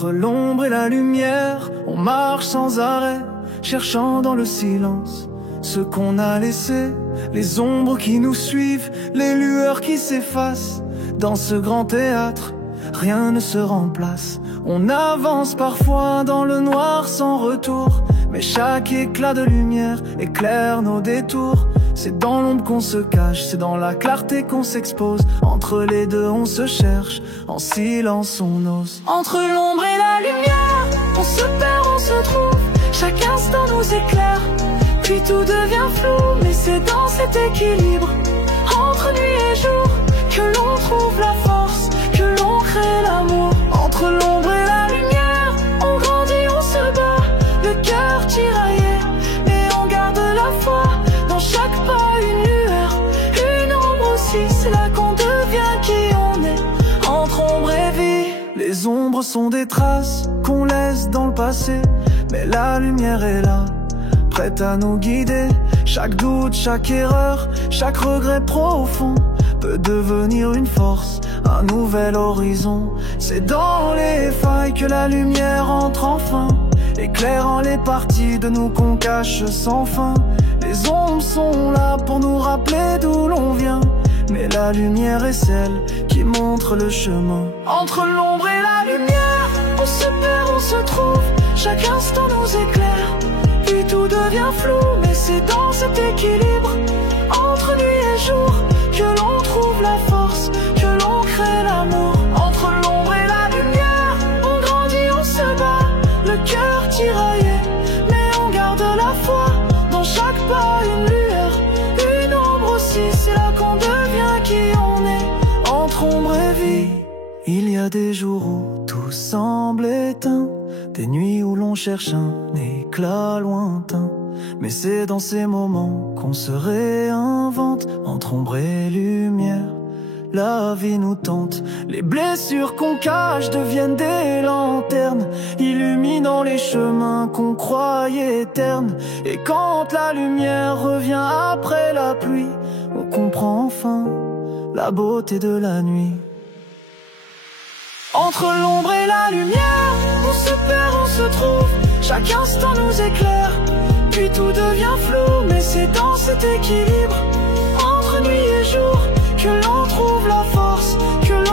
Entre l'ombre et la lumière, on marche sans arrêt, cherchant dans le silence ce qu'on a laissé. Les ombres qui nous suivent, les lueurs qui s'effacent. Dans ce grand théâtre, rien ne se remplace. On avance parfois dans le noir sans retour, mais chaque éclat de lumière éclaire nos détours. C'est dans l'ombre qu'on se cache, c'est dans la clarté qu'on s'expose. Entre les deux on se cherche, en silence on ose. Entre l'ombre et la lumière, on se perd, on se trouve. Chaque instant nous éclaire, puis tout devient flou. Mais c'est dans cet équilibre, entre nuit et jour, que l'on trouve la force, que l'on crée l'amour. Entre l'ombre et la lumière, on grandit, on se bat, le cœur tiraillé, mais on garde la foi. Dans chaque pas une lueur, une ombre aussi, c'est là qu'on devient qui on est. Entre ombre et vie, les ombres sont des traces qu'on laisse dans le passé, mais la lumière est là, prête à nous guider. Chaque doute, chaque erreur, chaque regret profond peut devenir une force, un nouvel horizon. C'est dans les failles que la lumière entre enfin, éclairant les parties de nous qu'on cache sans fin. Les ombres sont là pour nous rappeler d'où l'on vient, mais la lumière est celle qui montre le chemin. Entre l'ombre et la lumière, on se perd, on se trouve. Chaque instant nous éclaire, puis tout devient flou. Mais c'est dans cet équilibre, entre nuit et jour, que l'on trouve la force, que l'on crée l'amour. Entre l'ombre et la lumière, on grandit, on se bat, le cœur tiraillé, mais on garde la foi. Dans chaque pas une lueur, une ombre aussi, c'est là qu'on devient qui on est. Entre ombre et vie, il y a des jours où tout semble éteint, des nuits où l'on cherche un éclat lointain. Mais c'est dans ces moments qu'on se réinvente. Entre ombre et lumière, la vie nous tente. Les blessures qu'on cache deviennent des lanternes, illuminant les chemins qu'on croyait éternes. Et quand la lumière revient après la pluie, on comprend enfin la beauté de la nuit. Entre l'ombre et la lumière, on se perd, on se trouve. Chaque instant nous éclaire, puis tout devient flou. Mais c'est dans cet équilibre, entre nuit et jour, que l'on trouve la force, que l'on